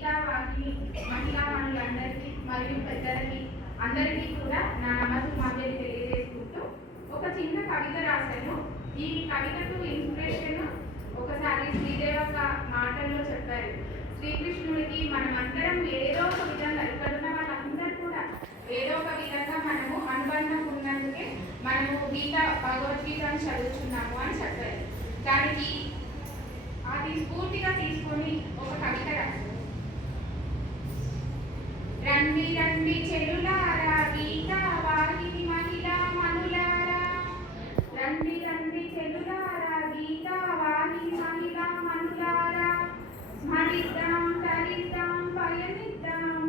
గీతా వాహిని మహిళా మనులందరికీ మరియు పెద్దలకి అందరికీ కూడా నా నమస్కారాలు తెలియజేసుకుంటూ ఒక చిన్న కవిత రాశాను. ఈ కవితకు ఇన్స్పిరేషన్ ఒకసారి శ్రీదేవక్క మాటల్లో చెప్పారు. శ్రీకృష్ణుడికి మనమందరం ఏదో ఒక విధంగా ఇక్కడున్న వాళ్ళందరూ కూడా ఏదో ఒక విధంగా మనము అనుబంధం ఉన్నందుకే మనము భగవద్గీతను చదువుతున్నాము అని చెప్పారు. దానికి అది స్ఫూర్తిగా తీసుకొని ఒక కవిత రాశారు. రండి రండి చెలులారా గీతా వాహిని మహిళా మనులారా, రండి రండి చెలులారా గీతా వాహిని మహిళా మనులారా, స్మరిద్దాం తరిద్దాం పయనిద్దాం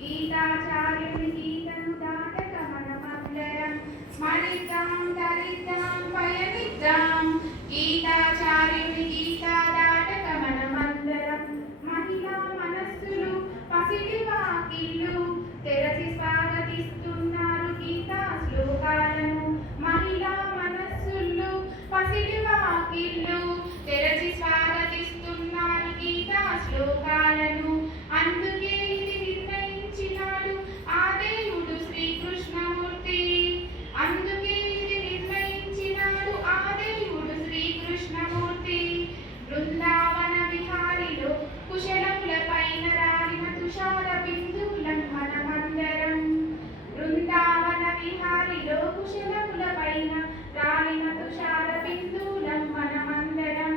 గీతాచార్యుని గీతను దాటక మనమందరం, స్మరిద్దాం తరిద్దాం పయనిద్దాం గీతాచార్యుని గీత దాటక మనమందరం. మహిళా మనస్సులు పసిడి వాకిళ్ళు తెరచి స్వాగతిస్తున్నారు గీతా శ్లోకాలను. మహిళా మనస్సులు పసిడి వాకిళ్ళు తెరచి స్వాగతిస్తున్నారు గీతా శ్లోకాలను. అందుకే ఇది నిర్ణయించినాడు ఆ దేవుడు శ్రీకృష్ణమూర్తి, అందుకే ఇది నిర్ణయించినాడు ఆ దేవుడు శ్రీకృష్ణమూర్తి. బృందావన విహారిలో కుశలముల పైన రాలిన తుషార బిందువులం మనమందరం, బృందావన విహారిలో కుశలముల పైన రాలిన తుషార బిందువులం మనమందరం.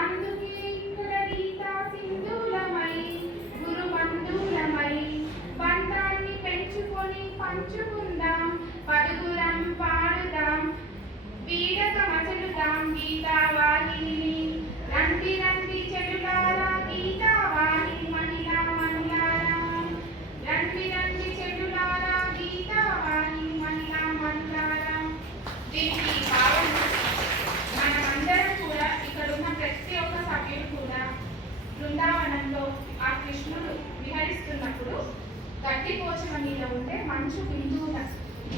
అందుకే ఇక్కడ గీతా సింధులమై గురుబంధువులమై బంధాన్ని పెంచుకొని పంచుకుందాం, పదుగురం పాడుదాం వీడక మచలుదాం గీతా వాహిని. రండి రండి చెడులారా గీతా వాహిని మహిళా మనులారా, రండి రండి చెడులారా గీతా వాహిని మహిళా మనులారా. దీనికి భావన మనమందరం కూడా ఇక్కడున్న ప్రతి ఒక్క సభ్యులు కూడా బృందావనంలో ఆ కృష్ణుడు విహరిస్తున్నప్పుడు గడ్డిపోచమనిలో ఉండే మంచు బిందువుల,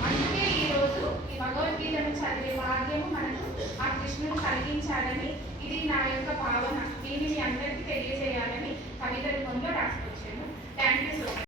అందుకే ఈరోజు ఈ భగవద్గీతను చదివే భాగ్యము మనకు ఆ కృష్ణుడు కలిగించాలని ఇది నా యొక్క భావన. దీన్ని మీ అందరికీ తెలియజేయాలని కవిత రూపంలో రాసుకొచ్చాను. Thank you so much.